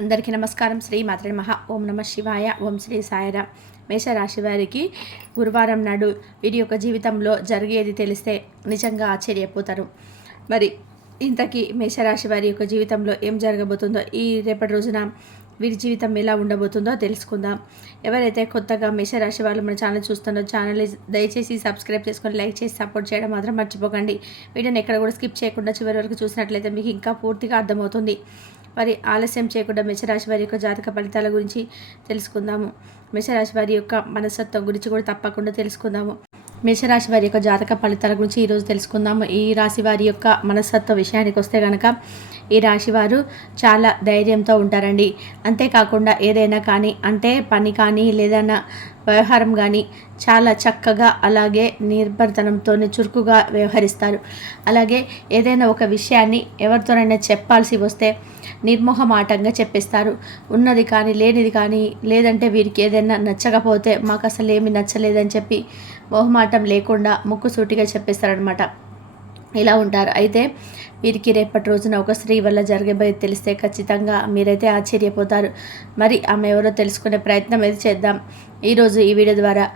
అందరికీ నమస్కారం. శ్రీ మాత్ర మహా ఓం నమ శివాయ. ఓం శ్రీ సాయిరా మేషరాశి వారికి గురువారం నాడు వీరి యొక్క జీవితంలో జరిగేది తెలిస్తే నిజంగా ఆశ్చర్యపోతారు. మరి ఇంతకీ మేషరాశి వారి యొక్క జీవితంలో ఏం జరగబోతుందో ఈ రేపటి రోజున వీరి జీవితం ఎలా ఉండబోతుందో తెలుసుకుందాం. ఎవరైతే కొత్తగా మేషరాశి వాళ్ళు మన ఛానల్ చూస్తున్నో ఛానల్ దయచేసి సబ్స్క్రైబ్ చేసుకొని లైక్ చేసి సపోర్ట్ చేయడం మాత్రం మర్చిపోకండి. వీడియోని ఎక్కడ కూడా స్కిప్ చేయకుండా చివరి వరకు చూసినట్లయితే మీకు ఇంకా పూర్తిగా అర్థమవుతుంది. మరి ఆలస్యం చేయకుండా మేషరాశి వారి యొక్క జాతక ఫలితాల గురించి తెలుసుకుందాము. మేషరాశి వారి యొక్క మనస్తత్వం గురించి కూడా తప్పకుండా తెలుసుకుందాము. మేషరాశి వారి యొక్క జాతక ఫలితాల గురించి ఈరోజు తెలుసుకుందాము. ఈ రాశి వారి యొక్క మనస్తత్వ విషయానికి వస్తే కనుక ఈ రాశి వారు చాలా ధైర్యంతో ఉంటారండి. అంతేకాకుండా ఏదైనా కానీ అంటే పని కానీ లేదన్నా వ్యవహారం కానీ చాలా చక్కగా అలాగే నిర్భరతనంతో చురుకుగా వ్యవహరిస్తారు. అలాగే ఏదైనా ఒక విషయాన్ని ఎవరితోనైనా చెప్పాల్సి వస్తే నిర్మోహమాటంగా చెప్పేస్తారు. ఉన్నది కానీ లేనిది కానీ లేదంటే వీరికి ఏదైనా నచ్చకపోతే మాకు అసలు ఏమి నచ్చలేదని చెప్పి మొహమాటం లేకుండా ముక్కుసూటిగా చెప్పేస్తారనమాట ఇలా ఉంటారు. అయితే వీరికి రేపటి రోజున ఒక స్త్రీ వల్ల జరిగేబోయేది తెలిస్తే ఖచ్చితంగా మీరైతే ఆశ్చర్యపోతారు. మరి ఆమె ఎవరో తెలుసుకునే ప్రయత్నం అయితే చేద్దాం. ఈరోజు ఈ వీడియో ద్వారా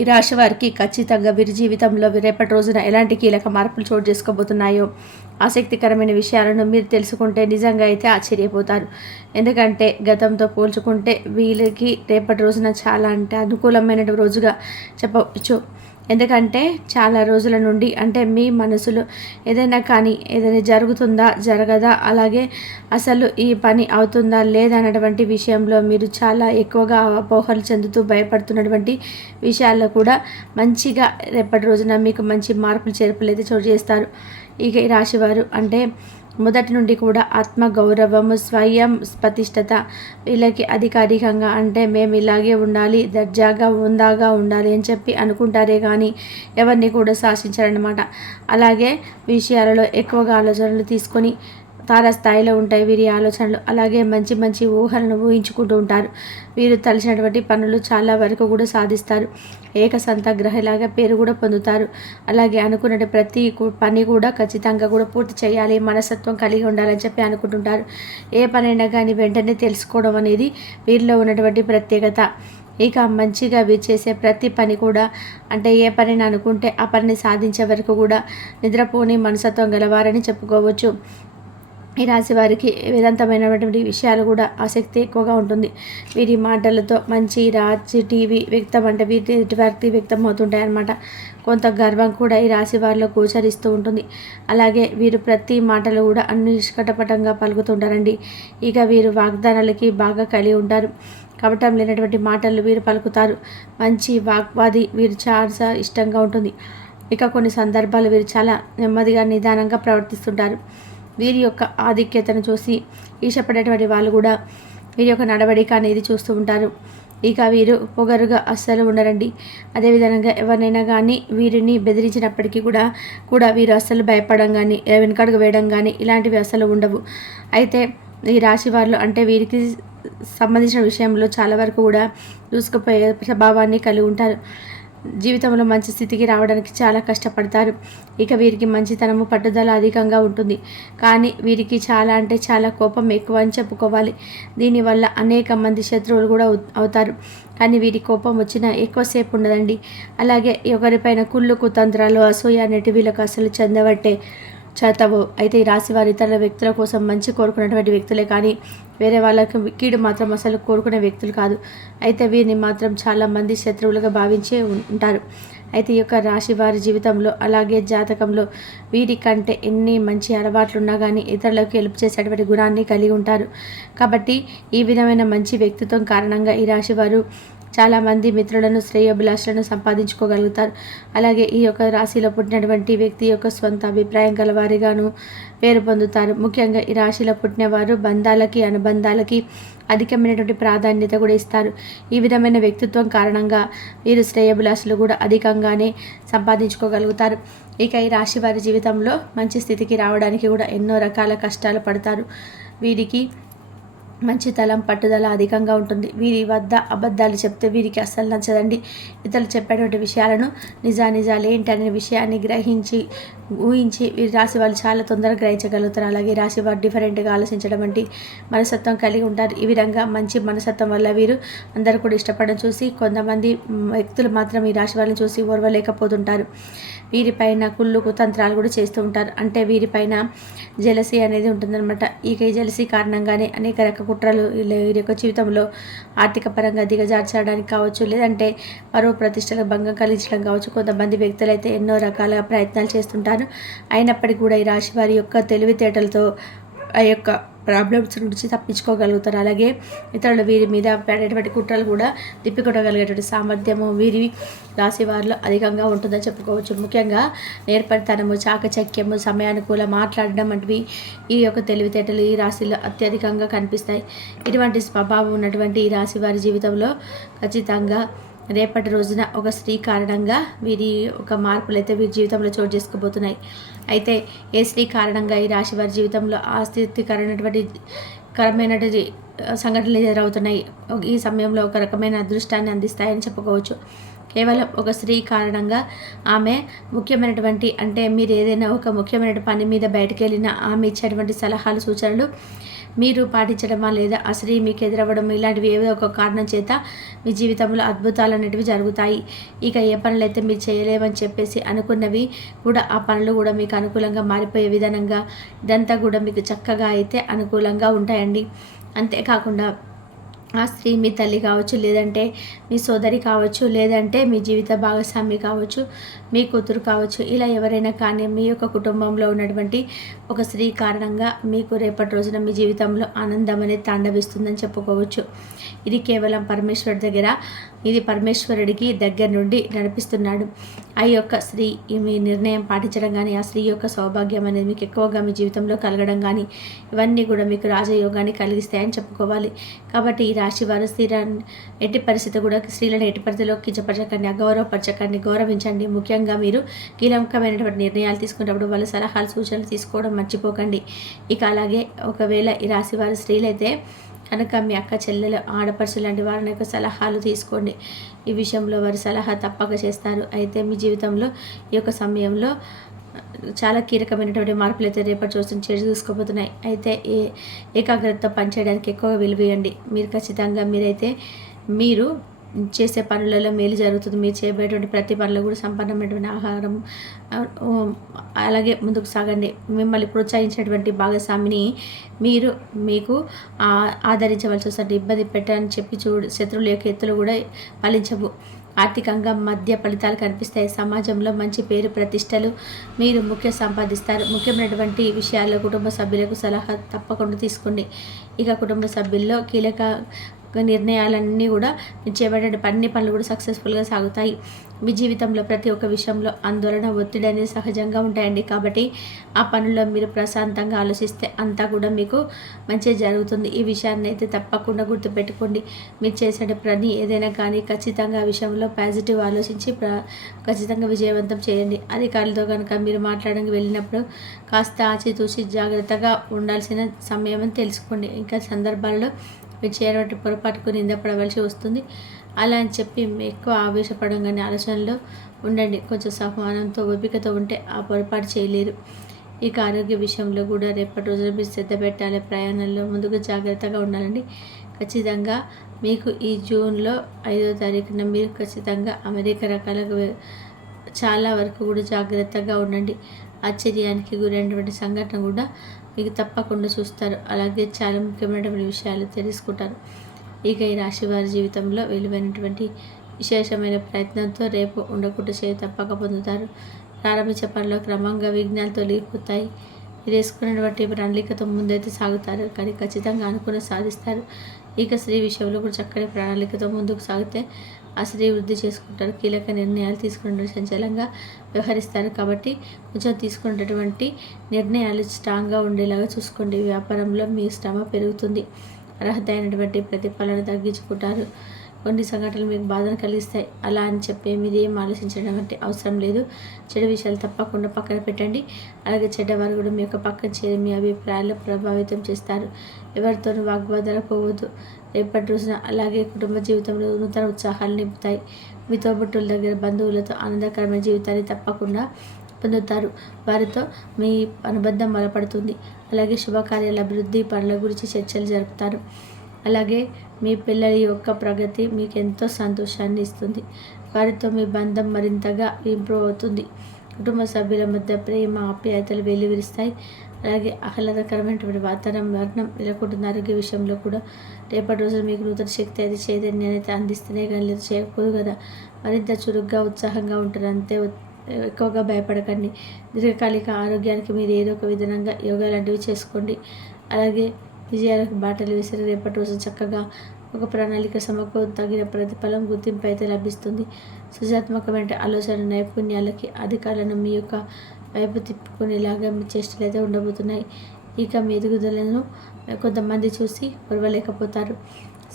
ఈ రాశి వారికి ఖచ్చితంగా వీరి జీవితంలో రేపటి రోజున ఎలాంటి కీలక మార్పులు చోటు చేసుకోబోతున్నాయో ఆసక్తికరమైన విషయాలను మీరు తెలుసుకుంటే నిజంగా అయితే ఆశ్చర్యపోతారు. ఎందుకంటే గతంతో పోల్చుకుంటే వీళ్ళకి రేపటి రోజున చాలా అంటే అనుకూలమైన రోజుగా చెప్పవచ్చు. ఎందుకంటే చాలా రోజుల నుండి అంటే మీ మనసులో ఏదైనా కానీ ఏదైనా జరుగుతుందా జరగదా అలాగే అసలు ఈ పని అవుతుందా లేదన్నటువంటి విషయంలో మీరు చాలా ఎక్కువగా అపోహలు చెందుతూ భయపడుతున్నటువంటి విషయాల్లో కూడా మంచిగా రేపటి రోజున మీకు మంచి మార్పులు చేర్పులు అయితే చోటు చేస్తారు. ఇక ఈ రాశివారు అంటే మొదటి నుండి కూడా ఆత్మ గౌరవము స్వయం ప్రతిష్టత వీళ్ళకి అధికారికంగా అంటే మేము ఇలాగే ఉండాలి దర్జాగా ఉందాగా ఉండాలి అని చెప్పి అనుకుంటారే కానీ ఎవరిని కూడా శాసించారనమాట అలాగే విషయాలలో ఎక్కువగా ఆలోచనలు తీసుకొని తారస్థాయిలో ఉంటాయి. వీరి ఆలోచనలు అలాగే మంచి మంచి ఊహలను ఊహించుకుంటూ ఉంటారు. వీరు తలిసినటువంటి పనులు చాలా వరకు కూడా సాధిస్తారు. ఏకసంత గ్రహలాగా పేరు కూడా పొందుతారు. అలాగే అనుకున్న ప్రతి పని కూడా ఖచ్చితంగా కూడా పూర్తి చేయాలి. మనస్తత్వం కలిగి ఉండాలని చెప్పి అనుకుంటుంటారు. ఏ పనైనా కానీ వెంటనే తెలుసుకోవడం అనేది వీరిలో ఉన్నటువంటి ప్రత్యేకత. ఇక మంచిగా వీరు చేసే ప్రతి పని కూడా అంటే ఏ పనిని అనుకుంటే ఆ పనిని సాధించే వరకు కూడా నిద్రపోని మనసత్వం గలవారని చెప్పుకోవచ్చు. ఈ రాశి వారికి వేదాంతమైనటువంటి విషయాలు కూడా ఆసక్తి ఎక్కువగా ఉంటుంది. వీరి మాటలతో మంచి రాజి టీవీ వ్యక్తం అంటే వీరి ఎటువంటి వ్యక్తం అవుతుంటాయన్నమాట కొంత గర్వం కూడా ఈ రాశి వారిలో గోచరిస్తూ ఉంటుంది. అలాగే వీరు ప్రతి మాటలు కూడా అన్ని నిష్కటపటంగా పలుకుతుంటారండి. ఇక వీరు వాగ్దానాలకి బాగా కలిగి ఉంటారు. కపటం లేనటువంటి మాటలు వీరు పలుకుతారు. మంచి వాగ్వాది వీరు చాలా ఇష్టంగా ఉంటుంది. ఇక కొన్ని సందర్భాలు వీరు చాలా నెమ్మదిగా నిదానంగా ప్రవర్తిస్తుంటారు. వీరి యొక్క ఆధిక్యతను చూసి ఈశపడేటువంటి వాళ్ళు కూడా వీరి యొక్క నడవడిక అనేది చూస్తూ ఉంటారు. ఇక వీరు పొగరుగా అస్సలు ఉండరండి. అదేవిధంగా ఎవరినైనా కానీ వీరిని బెదిరించినప్పటికీ కూడా కూడా వీరు అస్సలు భయపడడం కానీ వెనుకడుగు వేయడం కానీ ఇలాంటివి అస్సలు ఉండవు. అయితే ఈ రాశి వారిలో అంటే వీరికి సంబంధించిన విషయంలో చాలా వరకు కూడా చూసుకుపోయే స్వభావాన్ని కలిగి ఉంటారు. జీవితంలో మంచి స్థితికి రావడానికి చాలా కష్టపడతారు. ఇక వీరికి మంచితనము పట్టుదల అధికంగా ఉంటుంది. కానీ వీరికి చాలా అంటే చాలా కోపం ఎక్కువ అని చెప్పుకోవాలి. దీనివల్ల అనేక మంది శత్రువులు కూడా అవుతారు. కానీ వీరి కోపం వచ్చినా ఎక్కువసేపు ఉండదండి. అలాగే ఒకరిపైన కుళ్ళు కుతంత్రాలు అసూయ అనేటి వీళ్ళకు అసలు చెందబట్టే చేతవు. అయితే ఈ రాశి వారి ఇతర వ్యక్తుల కోసం మంచి కోరుకున్నటువంటి వ్యక్తులే కానీ వేరే వాళ్ళకి కీడు మాత్రం అసలు కోరుకునే వ్యక్తులు కాదు. అయితే వీరిని మాత్రం చాలా మంది శత్రువులుగా భావించే ఉంటారు. అయితే ఈ యొక్క రాశి వారి జీవితంలో అలాగే జాతకంలో వీరికంటే ఎన్ని మంచి అలవాట్లు ఉన్నా కానీ ఇతరులకు హెల్ప్ చేసేటువంటి గుణాన్ని కలిగి ఉంటారు. కాబట్టి ఈ విధమైన మంచి వ్యక్తిత్వం కారణంగా ఈ రాశి వారు చాలామంది మిత్రులను శ్రేయోభిలాషులను సంపాదించుకోగలుగుతారు. అలాగే ఈ యొక్క రాశిలో పుట్టినటువంటి వ్యక్తి యొక్క సొంత అభిప్రాయం గలవారిగాను పేరు పొందుతారు. ముఖ్యంగా ఈ రాశిలో పుట్టినవారు బంధాలకి అనుబంధాలకి అధికమైనటువంటి ప్రాధాన్యత కూడా ఇస్తారు. ఈ విధమైన వ్యక్తిత్వం కారణంగా వీరు శ్రేయభిలాషులు కూడా అధికంగానే సంపాదించుకోగలుగుతారు. ఇక ఈ రాశి వారి జీవితంలో మంచి స్థితికి రావడానికి కూడా ఎన్నో రకాల కష్టాలు పడతారు. వీరికి మంచి తలం పట్టుదల అధికంగా ఉంటుంది. వీరి వద్ద అబద్ధాలు చెప్తే వీరికి అస్సలు నచ్చదండి. ఇతరులు చెప్పేటువంటి విషయాలను నిజానిజాలు ఏంటనే విషయాన్ని గ్రహించి ఊహించి వీరి రాశి వాళ్ళు చాలా తొందరగా గ్రహించగలుగుతారు. అలాగే రాశి వారు డిఫరెంట్గా ఆలోచించడం వంటి మనసత్వం కలిగి ఉంటారు. ఈ విధంగా మంచి మనసత్వం వల్ల వీరు అందరూ కూడా ఇష్టపడడం చూసి కొంతమంది వ్యక్తులు మాత్రం ఈ రాశి వాళ్ళని చూసి ఓర్వలేకపోతుంటారు. వీరిపైన కుళ్ళు కుతంత్రాలు కూడా చేస్తూ ఉంటారు. అంటే వీరిపైన జలసీ అనేది ఉంటుందన్నమాట. ఈ జలసీ కారణంగానే అనేక రకం కుట్రలు వీరి యొక్క జీవితంలో ఆర్థిక పరంగా దిగజార్చడానికి కావచ్చు లేదంటే పరువు ప్రతిష్టలకు భంగం కలిగించడం కావచ్చు కొంతమంది వ్యక్తులు అయితే ఎన్నో రకాల ప్రయత్నాలు చేస్తుంటారు. అయినప్పటికీ కూడా ఈ రాశి వారి యొక్క తెలివితేటలతో ఆ యొక్క ప్రాబ్లమ్స్ నుంచి తప్పించుకోగలుగుతారు. అలాగే ఇతరులు వీరి మీద పడేటువంటి కుట్రలు కూడా తిప్పికొట్టగలిగేటువంటి సామర్థ్యము వీరి రాశి వారిలో అధికంగా ఉంటుందని చెప్పుకోవచ్చు. ముఖ్యంగా నేర్పరితనము చాకచక్యము సమయానుకూల మాట్లాడడం వంటివి ఈ యొక్క తెలివితేటలు ఈ రాశిలో అత్యధికంగా కనిపిస్తాయి. ఇటువంటి స్వభావం ఉన్నటువంటి ఈ రాశి వారి జీవితంలో ఖచ్చితంగా రేపటి రోజున ఒక స్త్రీ కారణంగా వీరి ఒక మార్పులు అయితే వీరి జీవితంలో చోటు చేసుకోబోతున్నాయి. అయితే ఏ స్త్రీ కారణంగా ఈ రాశి వారి జీవితంలో ఆస్తికరమైనటువంటి కరమైనటువంటి సంఘటనలు ఎదురవుతున్నాయి? ఈ సమయంలో ఒక రకమైన అదృష్టాన్ని అందిస్తాయని చెప్పుకోవచ్చు. కేవలం ఒక స్త్రీ కారణంగా ఆమె ముఖ్యమైనటువంటి అంటే మీరు ఏదైనా ఒక ముఖ్యమైన పని మీద బయటకు వెళ్ళినా ఆమె ఇచ్చేటువంటి సలహాలు సూచనలు మీరు పాటించడమా లేదా ఆ స్త్రీ మీకు ఎదురవ్వడం ఇలాంటివి ఏదో ఒక కారణం చేత మీ జీవితంలో అద్భుతాలు అనేటివి జరుగుతాయి. ఇక ఏ పనులు అయితే మీరు చేయలేమని చెప్పేసి అనుకున్నవి కూడా ఆ పనులు కూడా మీకు అనుకూలంగా మారిపోయే విధానంగా ఇదంతా కూడా మీకు చక్కగా అయితే అనుకూలంగా ఉంటాయండి. అంతేకాకుండా ఆ స్త్రీ మీ తల్లి కావచ్చు లేదంటే మీ సోదరి కావచ్చు లేదంటే మీ జీవిత భాగస్వామి కావచ్చు మీ కూతురు కావచ్చు ఇలా ఎవరైనా కానీ మీ యొక్క కుటుంబంలో ఉన్నటువంటి ఒక స్త్రీ కారణంగా మీకు రేపటి రోజున మీ జీవితంలో ఆనందం అనేది తాండవిస్తుందని చెప్పుకోవచ్చు. ఇది కేవలం పరమేశ్వరుడి దగ్గర. ఇది పరమేశ్వరుడికి దగ్గర నుండి నడిపిస్తున్నాడు. ఆ యొక్క స్త్రీ మీ నిర్ణయం పాటించడం కానీ ఆ స్త్రీ యొక్క సౌభాగ్యం అనేది మీకు ఎక్కువగా మీ జీవితంలో కలగడం కానీ ఇవన్నీ కూడా మీకు రాజయోగాన్ని కలిగిస్తాయని చెప్పుకోవాలి. కాబట్టి ఈ రాశి వారు స్త్రీలను ఎట్టి పరిస్థితి కూడా స్త్రీలను ఎట్టి పరిస్థితిలో కించపరచకండి అగౌరవపరచకండి గౌరవించండి. ముఖ్యంగా మీరు కీలకమైనటువంటి నిర్ణయాలు తీసుకునేటప్పుడు వాళ్ళ సలహాలు సూచనలు తీసుకోవడం మర్చిపోకండి. ఇక అలాగే ఒకవేళ ఈ రాశి వారి స్త్రీలైతే కనుక మీ అక్క చెల్లెలు ఆడపడుచు లాంటి వారిని యొక్క సలహాలు తీసుకోండి. ఈ విషయంలో వారి సలహా తప్పక చేస్తారు. అయితే మీ జీవితంలో ఈ యొక్క సమయంలో చాలా కీలకమైనటువంటి మార్పులు అయితే రేపటి చూస్తున్న చేసి చూసుకోబోతున్నాయి. అయితే ఏ ఏకాగ్రతతో పనిచేయడానికి ఎక్కువగా విలువేయండి మీరు ఖచ్చితంగా మీరైతే మీరు చేసే పనులలో మేలు జరుగుతుంది. మీరు చేయబోయేటువంటి ప్రతి పనులు కూడా సంపన్నమైనటువంటి ఆహారం అలాగే ముందుకు సాగండి. మిమ్మల్ని ప్రోత్సహించినటువంటి భాగస్వామిని మీరు మీకు ఆదరించవలసి వస్తుంది. ఇబ్బంది పెట్టని చెప్పి చూడు శత్రువుల యొక్క ఎత్తులు కూడా ఫలించవు. ఆర్థికంగా మధ్య ఫలితాలు కనిపిస్తాయి. సమాజంలో మంచి పేరు ప్రతిష్టలు మీరు ముఖ్య సంపాదిస్తారు. ముఖ్యమైనటువంటి విషయాల్లో కుటుంబ సభ్యులకు సలహా తప్పకుండా తీసుకోండి. ఇక కుటుంబ సభ్యుల్లో కీలక నిర్ణయాలన్నీ కూడా చేపట్టే అన్ని పనులు కూడా సక్సెస్ఫుల్గా సాగుతాయి. మీ జీవితంలో ప్రతి ఒక్క విషయంలో ఆందోళన ఒత్తిడి అనేది సహజంగా ఉంటాయండి. కాబట్టి ఆ పనుల్లో మీరు ప్రశాంతంగా ఆలోచిస్తే అంతా కూడా మీకు మంచిగా జరుగుతుంది. ఈ విషయాన్ని అయితే తప్పకుండా గుర్తుపెట్టుకోండి. మీరు చేసే పని ఏదైనా కానీ ఖచ్చితంగా ఆ విషయంలో పాజిటివ్ ఆలోచించి ప్ర ఖచ్చితంగా విజయవంతం చేయండి. అధికారులతో కనుక మీరు మాట్లాడడానికి వెళ్ళినప్పుడు కాస్త ఆచితూచి జాగ్రత్తగా ఉండాల్సిన సమయం అని తెలుసుకోండి. ఇంకా సందర్భాల్లో మీరు చేయనటువంటి పొరపాటుకు నిందపడవలసి వస్తుంది. అలా అని చెప్పి ఎక్కువ ఆవేశపడడం కానీ ఆలోచనలో ఉండండి. కొంచెం సహమానంతో ఓపికతో ఉంటే ఆ పొరపాటు చేయలేరు. ఇక ఆరోగ్య విషయంలో కూడా రేపటి రోజున మీరు శ్రద్ధ పెట్టాలి. ప్రయాణంలో ముందుకు జాగ్రత్తగా ఉండాలండి. ఖచ్చితంగా మీకు ఈ జూన్లో ఐదో తారీఖున మీరు ఖచ్చితంగా అమెరికా రకాల చాలా వరకు కూడా జాగ్రత్తగా ఉండండి. ఆశ్చర్యానికి గురైనటువంటి సంఘటన కూడా మీకు తప్పకుండా చూస్తారు. అలాగే చాలా ముఖ్యమైనటువంటి విషయాలు తెలుసుకుంటారు. ఇక ఈ రాశి వారి జీవితంలో విలువైనటువంటి విశేషమైన ప్రయత్నంతో రేపు ఉండకుండా చేయ తప్పక పొందుతారు. ప్రారంభించే పనిలో క్రమంగా విఘ్నాలు తొలగిపోతాయి. వేసుకున్నటువంటి ప్రణాళికతో ముందైతే సాగుతారు. కానీ ఖచ్చితంగా అనుకుని సాధిస్తారు. ఇక స్త్రీ విషయంలో కూడా చక్కని ప్రణాళికతో ముందుకు సాగితే ఆ స్త్రీ వృద్ధి చేసుకుంటారు. కీలక నిర్ణయాలు తీసుకుంటారు సంచలంగా వ్యవహరిస్తారు. కాబట్టి కొంచెం తీసుకున్నటువంటి నిర్ణయాలు స్ట్రాంగ్గా ఉండేలాగా చూసుకోండి. వ్యాపారంలో మీ శ్రమ పెరుగుతుంది. అర్హత అయినటువంటి ప్రతిఫలను తగ్గించుకుంటారు. కొన్ని సంఘటనలు మీకు బాధను కలిగిస్తాయి. అలా అని చెప్పి మీరు ఏం ఆలోచించడం అంటే అవసరం లేదు. చెడు విషయాలు తప్పకుండా పక్కన పెట్టండి. అలాగే చెడ్డవారు కూడా మీ యొక్క పక్కన చేరి మీ అభిప్రాయాలు ప్రభావితం చేస్తారు. ఎవరితోనూ వాగ్వాదాలు పోవద్దు. రేపటి రోజున అలాగే కుటుంబ జీవితంలో నూతన ఉత్సాహాలు నింపుతాయి. మీ తోబుట్టుల దగ్గర బంధువులతో ఆనందకరమైన జీవితాన్ని తప్పకుండా పొందుతారు. వారితో మీ అనుబంధం బలపడుతుంది. అలాగే శుభకార్యాల అభివృద్ధి పనుల గురించి చర్చలు జరుపుతారు. అలాగే మీ పిల్లల యొక్క ప్రగతి మీకు ఎంతో సంతోషాన్ని ఇస్తుంది. వారితో మీ బంధం మరింతగా ఇంప్రూవ్ అవుతుంది. కుటుంబ సభ్యుల మధ్య ప్రేమ ఆప్యాయతలు వెలువరిస్తాయి అలాగే ఆహ్లాదకరమైనటువంటి వాతావరణం నెలకొంటుంది ఆరోగ్య విషయంలో కూడా రేపటి రోజున మీకు నూతన శక్తి అయితే చైతన్యాన్ని అందిస్తేనే కానీ లేదు చేయకూడదు కదా. మరింత చురుగ్గా ఉత్సాహంగా ఉంటారు. అంతే ఎక్కువగా భయపడకండి. దీర్ఘకాలిక ఆరోగ్యానికి మీరు ఏదో ఒక విధంగా యోగా లాంటివి చేసుకోండి. అలాగే విజయాలకు బాటలు విసిరి రేపటి రోజు చక్కగా ఒక ప్రణాళిక సమకు తగిన ప్రతిఫలం గుర్తింపు అయితే లభిస్తుంది. సృజాత్మకమైన ఆలోచన నైపుణ్యాలకి అధికారులను మీ యొక్క వైపు తిప్పుకునేలాగా మీ చేష్టలు అయితే ఉండబోతున్నాయి. ఇక మీ ఎదుగుదలను కొంతమంది చూసి పొరవలేకపోతారు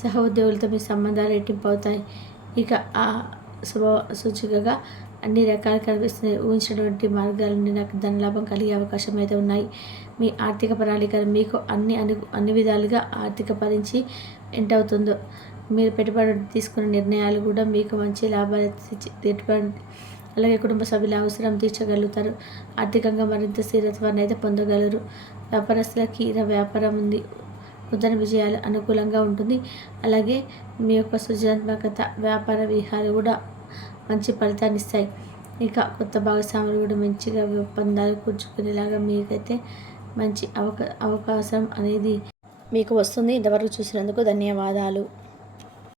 సహ ఉద్యోగులతో మీ సంబంధాలు రెట్టింపు అవుతాయి ఇక ఆ శుభ సూచికగా అన్ని రకాలు కనిపిస్తున్నాయి. ఊహించినటువంటి మార్గాల నుండి నాకు ధనలాభం కలిగే అవకాశం అయితే ఉన్నాయి. మీ ఆర్థిక ప్రణాళికలు మీకు అన్ని అను అన్ని విధాలుగా ఆర్థిక పరించి ఎంటవుతుందో మీరు పెట్టుబడి తీసుకున్న నిర్ణయాలు కూడా మీకు మంచి లాభాలు పెట్టుబడి అలాగే కుటుంబ సభ్యుల అవసరం తీర్చగలుగుతారు. ఆర్థికంగా మరింత స్థిరత్వాన్ని అయితే పొందగలరు. వ్యాపారస్తులకి వ్యాపారం ఉంది. నూతన విజయాలు అనుకూలంగా ఉంటుంది. అలాగే మీ యొక్క సృజనాత్మకత వ్యాపార విహాలు కూడా మంచి ఫలితాన్ని ఇస్తాయి. ఇక కొత్త భాగస్వాములు కూడా మంచిగా ఒప్పందాలు కూర్చుకునేలాగా మీకైతే మంచి అవకా అవకాశం అనేది మీకు వస్తుంది. ఇంతవరకు చూసినందుకు ధన్యవాదాలు.